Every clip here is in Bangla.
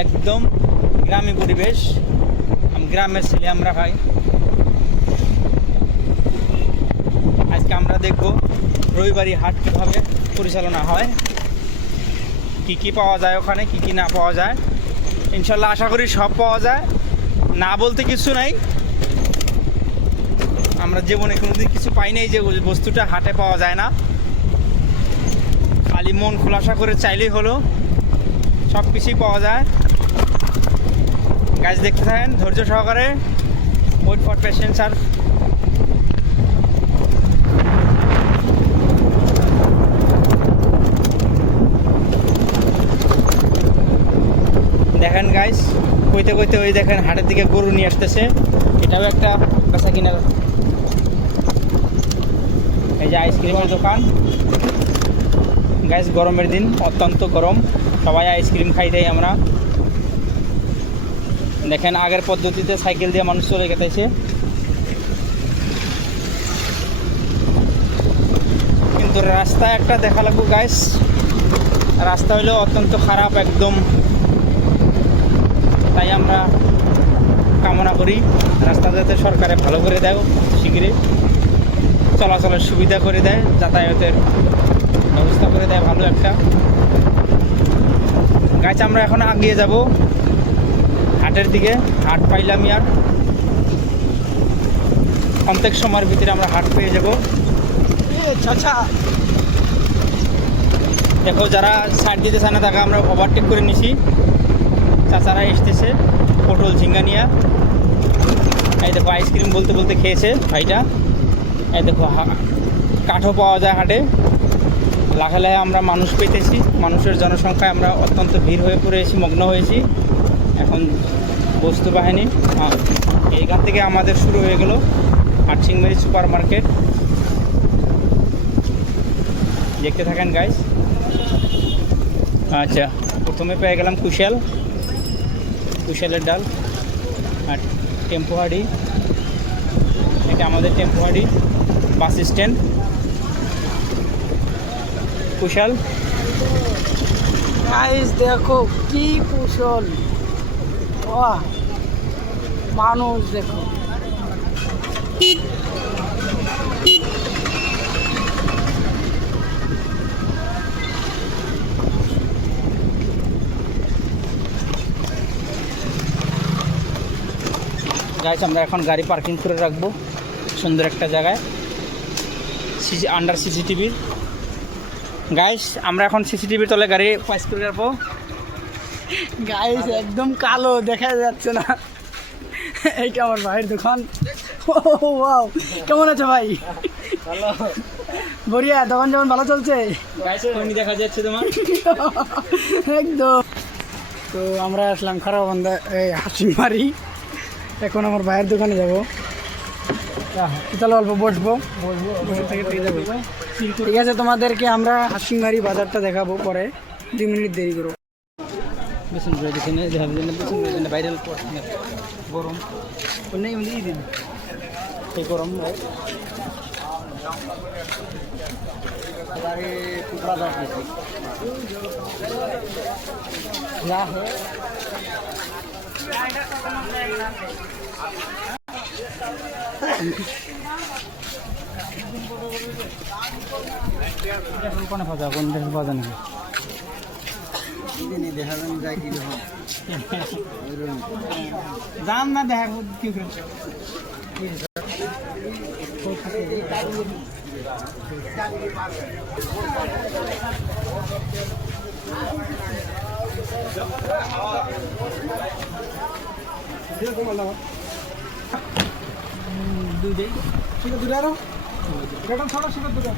একদম গ্রামীণ পরিবেশ, গ্রামের ছেলে আমরা ভাই। আজকে আমরা দেখব রবিবারই হাট কীভাবে পরিচালনা হয়, কি কি পাওয়া যায় ওখানে, কি কি না পাওয়া যায়। ইনশাল্লাহ আশা করি সব পাওয়া যায়, না বলতে কিছু নাই। আমরা জীবনে কোনোদিন কিছু পাই নাই যে বস্তুটা হাটে পাওয়া যায় না। খালি মন খোলাসা করে চাইলেই হলো, সব কিছুই পাওয়া যায়। গাছ দেখতে থাকেন ধৈর্য সহকারে, ওয়েট ফর পেশেন্স। আর দেখেন গাইস, কইতে কইতে ওই দেখেন হাটের দিকে গরু নিয়ে আসতেছে। এটাও একটা বেচা কিনার। এই যে আইসক্রিমের দোকান গাইস, গরমের দিন অত্যন্ত গরম, সবাই আইসক্রিম খাই দেয় আমরা। দেখেন আগের পদ্ধতিতে সাইকেল দিয়ে মানুষ চলে গেতেছে, কিন্তু রাস্তায় একটা দেখা লাগবো গাইস। রাস্তা হইলো অত্যন্ত খারাপ একদম, তাই আমরা কামনা করি রাস্তা যাতে সরকারে ভালো করে দেয়, শীঘ্রই চলাচলের সুবিধা করে দেয়, যাতায়াতের ব্যবস্থা করে দেয় ভালো একটা। গাছ আমরা এখন এগিয়ে যাব হাটের দিকে। হাট পাইলামই আর অনেক সময়ের ভিতরে আমরা হাট পেয়ে যাব। দেখো যারা সাইড দিতে চায় না তাকে আমরা ওভারটেক করে নিছি। চাচারা এসতেছে পটল ঝিঙ্গা নিয়ে। এই দেখো আইসক্রিম বলতে বলতে খেয়েছে ভাইটা। এই দেখো কাঠও পাওয়া যায় হাটে। লাখে লাখে আমরা মানুষ পেতেছি, মানুষের জনসংখ্যায় আমরা অত্যন্ত ভিড় হয়ে পড়েছি, মগ্ন হয়েছি। এখন বস্তু বাহিনী এইখান থেকে আমাদের শুরু হয়ে গেল হাটসিংমারি সুপার মার্কেট। দেখতে থাকেন গাইস। আচ্ছা, প্রথমে পেয়ে গেলাম কুশালের ডাল আর টেম্পোহাড়ি। এটা আমাদের টেম্পোহাড়ি বাস স্ট্যান্ড। কুশাল গাইস দেখো কি কুশল, বাহ মানুষ দেখো। গাইস আমরা এখন গাড়ি পার্কিং করে রাখবো সুন্দর একটা জায়গায়, আন্ডার সিসিটিভির। গাইস আমরা এখন সিসিটিভির তলে গাড়ি পাস করে রাখবো। গাইস একদম কালো, দেখা যাচ্ছে না। এইটা আমার ভাইয়ের দোকান। ওয়াও, কেমন আছো ভাই? ভালো, বড়িয়া। দোকান যেমন ভালো চলছে গাইস কোনি দেখা যাচ্ছে তোমার একদম। তো আমরা আসলাম খারাপ বান্ধা এই হাসিমারি। এখন আমার ভাইয়ের দোকানে যাবো। তাহলে অল্প বসবো, বসে থেকে যাবো। ঠিক আছে, তোমাদেরকে আমরা হাসিমারি বাজারটা দেখাবো পরে। 2 মিনিট দেরি করো। বেসন করে দেখে নিয়ে যাবে বেসন করে ভাইরাল গরম নেই দিন এই গরম টুকরা দাও এখন কোনে ফাজা কোন দেশ বাজা নেই দাম না দেখা কি দুধে ঠিক দুধ আরো এটা ছোট ছোট দুধ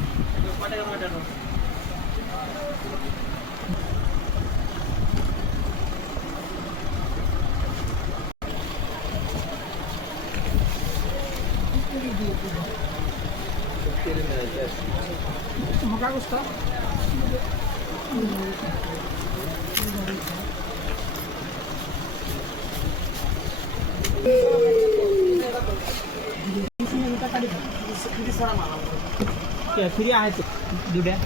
কাগজটা फ्री आहे तो दुड्या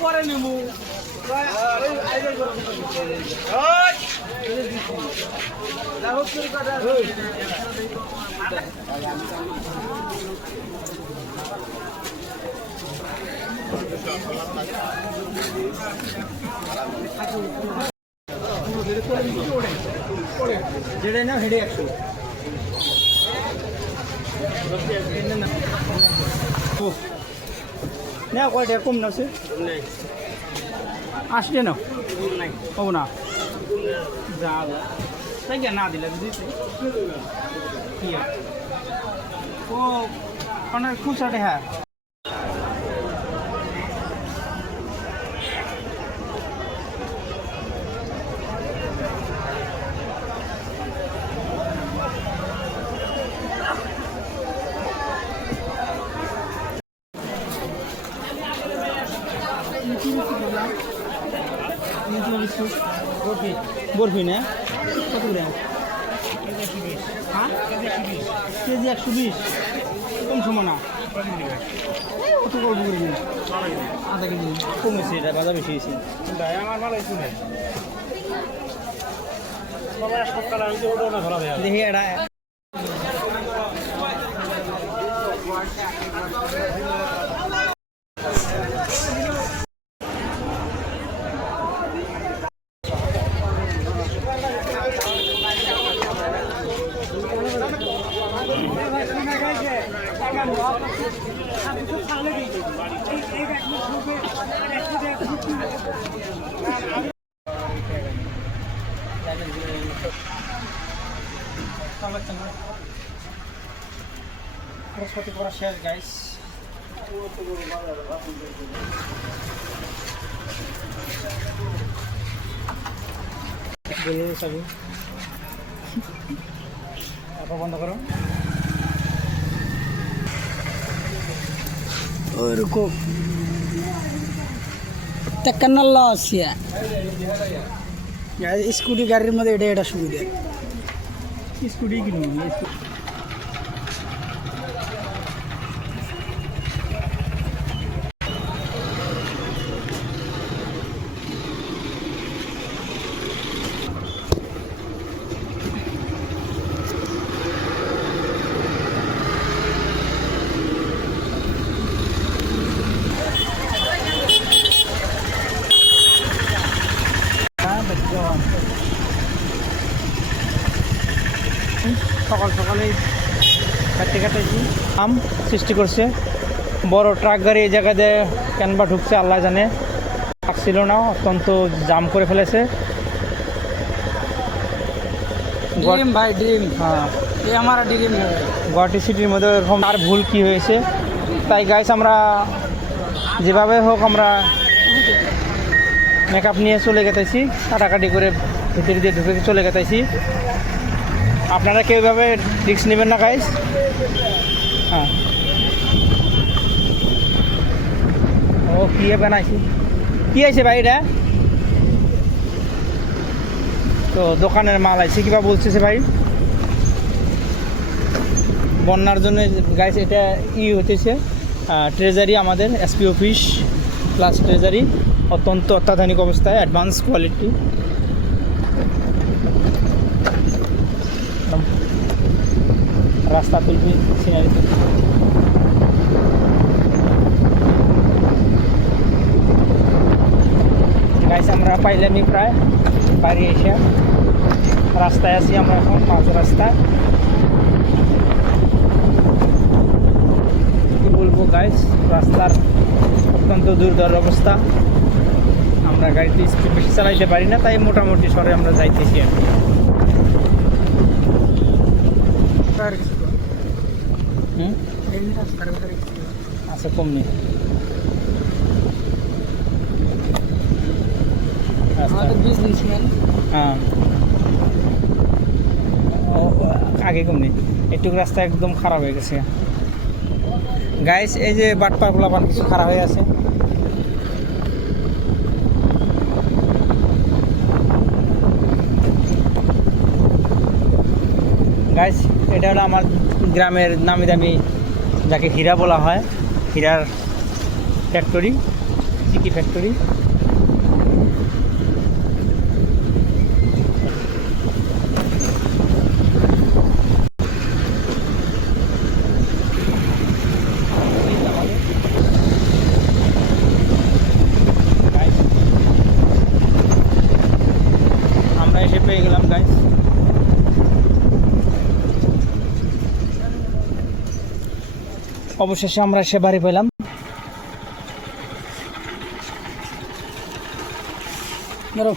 পরে নেব যেটা না হেডে 100 না কয়টা কম না আছে আসলে না হবো না যা তাই না দিলে দিতে কি ও অনেক খুচরাটে হ্যাঁ বরফি না কত গ্রাম হ্যাঁ কেজি 120 কম সময় না কত করবো আধা কেজি কমেছে এটা বাজার বেশি হয়েছে আমার ভালো হয়েছে দেখি এটা খরচপাতি করা শেষ গাইস বন্ধ করো ওরকম তেকান্নাল্লা আসিয়া স্কুটি গাড়ির মধ্যে এটা এটা সুবিধা স্কুটি কিনুন সকাল সকালেই কাটতে কাটাইছি আম সৃষ্টি করছে বড় ট্রাক গাড়ি এই জায়গাতে কেন বা ঢুকছে আল্লাহ জানে আসছিল না অত্যন্ত জাম করে ফেলেছে ডিম ভাই ডিম হ্যাঁ এই আমার ডিম গুয়াহাটি সিটির মধ্যে এরকম আর ভুল কি হয়েছে তাই গাইস আমরা যেভাবে হোক আমরা মেকআপ নিয়ে চলে গেতেছি কাটাকাটি করে ভিতরে দিয়ে ঢুকে চলে গেতেছি আপনারা কেউ এভাবে রিস্ক নেবেন না গাইস হ্যাঁ ও কি বানাইছি কি আছে ভাই এটা তো দোকানের মাল আছে কিবা বলছে ভাই বন্যার জন্য গাইস এটা হতেছে ট্রেজারি আমাদের এসপি অফিস প্লাস ট্রেজারি অত্যন্ত অত্যাধুনিক অবস্থায় অ্যাডভান্স কোয়ালিটি রাস্তা তুলবি সিনারি গাইস আমরা পাইলামই প্রায় বাড়ি এসে রাস্তায় আছি আমরা এখন মাঝ রাস্তায় কি বলবো গাইস রাস্তার অত্যন্ত দুর্ধর অবস্থা আমরা গাড়িতে স্পিড বেশি চালাইতে পারি না তাই মোটামুটি সরে আমরা যাইতেছি আর কি আচ্ছা কম নেই আমাদের বিজনেসম্যান হ্যাঁ আগে কম নেই একটু রাস্তা একদম খারাপ হয়ে গেছে গাইস এই যে বাটপার পোলাপান কিছু খারাপ হয়ে আছে গাইস এটা হলো আমার গ্রামের নামি দামি যাকে হীরা বলা হয় হীরার ফ্যাক্টরি চিকি ফ্যাক্টরি আমরা এসে পেয়ে গেলাম গাইস অবশেষে আমরা সে বাড়ি পেলাম ধরো